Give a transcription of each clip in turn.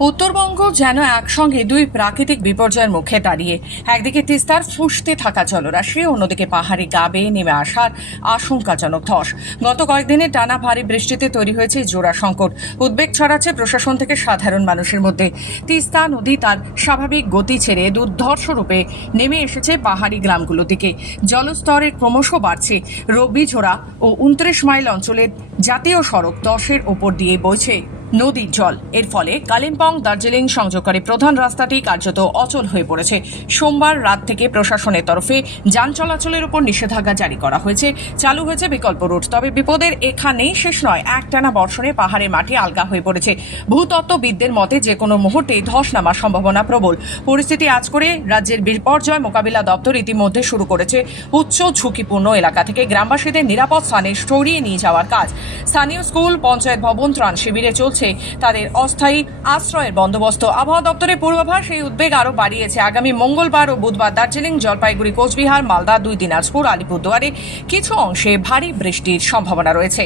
উত্তরবঙ্গ যেন একসঙ্গে দুই প্রাকৃতিক বিপর্যয়ের মুখে দাঁড়িয়ে। একদিকে তিস্তার ফুসতে থাকা জলরাশি, অন্যদিকে পাহাড়ি গা বেয়ে নেমে আসার আশঙ্কাজনক ধস। গত কয়েকদিনে টানা ভারী বৃষ্টিতে তৈরি হয়েছে জোড়া সংকট। উদ্বেগ ছড়াচ্ছে প্রশাসন থেকে সাধারণ মানুষের মধ্যে। তিস্তা নদী তার স্বাভাবিক গতি ছেড়ে দুর্ধর্ষ রূপে নেমে এসেছে পাহাড়ি গ্রামগুলো দিকে। জলস্তরের ক্রমশ বাড়ছে। রবিঝোড়া ও উনত্রিশ মাইল অঞ্চলের জাতীয় সড়ক দশের ওপর দিয়ে বইছে। নদীর জল। এর ফলে কালিম্পং দার্জিলিং সংযোগকারী প্রধান রাস্তাটি কার্যত অচল হয়ে পড়েছে। সোমবার রাত থেকে প্রশাসনের তরফে যান চলাচলের উপর নিষেধাজ্ঞা জারি করা হয়েছে। চালু হয়েছে বিকল্প রুট, তবে বিপদের এখানেই শেষ নয়। একটানা বর্ষণে পাহাড়ের মাটি আলগা হয়ে পড়েছে। ভূতত্ত্ববিদদের মতে যে কোনো মুহূর্তেই ধস নামার সম্ভাবনা প্রবল। পরিস্থিতি আজ করে রাজ্যের বিপর্যয় মোকাবিলা দপ্তর ইতিমধ্যে শুরু করেছে। উচ্চ ঝুঁকিপূর্ণ এলাকা থেকে গ্রামবাসীদের নিরাপদ স্থানে সরিয়ে নিয়ে যাওয়ার কাজ। স্থানীয় স্কুল, পঞ্চায়েত ভবন, ত্রাণ শিবিরে চলছে তাদের অস্থায়ী আশ্রয়ের বন্দোবস্ত। আবহাওয়া দপ্তরের পূর্বাভাস এই উদ্বেগ আরও বাড়িয়েছে। আগামী মঙ্গলবার ও বুধবার দার্জিলিং, জলপাইগুড়ি, কোচবিহার, মালদা দুই দিনাজপুর আলিপুরদুয়ারে কিছু অংশে ভারী বৃষ্টির সম্ভাবনা রয়েছে।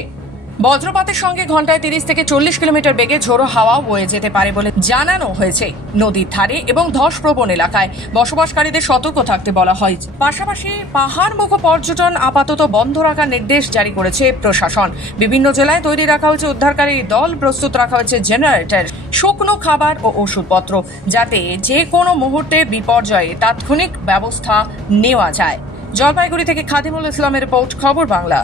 বজ্রপাতের সঙ্গে ঘন্টায় তিরিশ থেকে চল্লিশ কিলোমিটার বেগে ঝোড়ো হাওয়া বয়ে যেতে পারে বলে জানানো হয়েছে নদীর ধারে এবং ধসপ্রবণ এলাকায়। বসবাসকারীদের সতর্ক থাকতে বলা হয়। পাশাপাশি পাহাড়মুখ পর্যটন আপাতত বন্ধ রাখার নির্দেশ জারি করেছে প্রশাসন। বিভিন্ন জেলায় তৈরি রাখা হয়েছে উদ্ধারকারী দল, প্রস্তুত রাখা হয়েছে জেনারেটর, শুকনো খাবার ও ওষুধপত্র, যাতে যে কোনো মুহূর্তে বিপর্যয়ে তাৎক্ষণিক ব্যবস্থা নেওয়া যায়। জলপাইগুড়ি থেকে খাদিমুল ইসলামের রিপোর্ট, খবর বাংলা।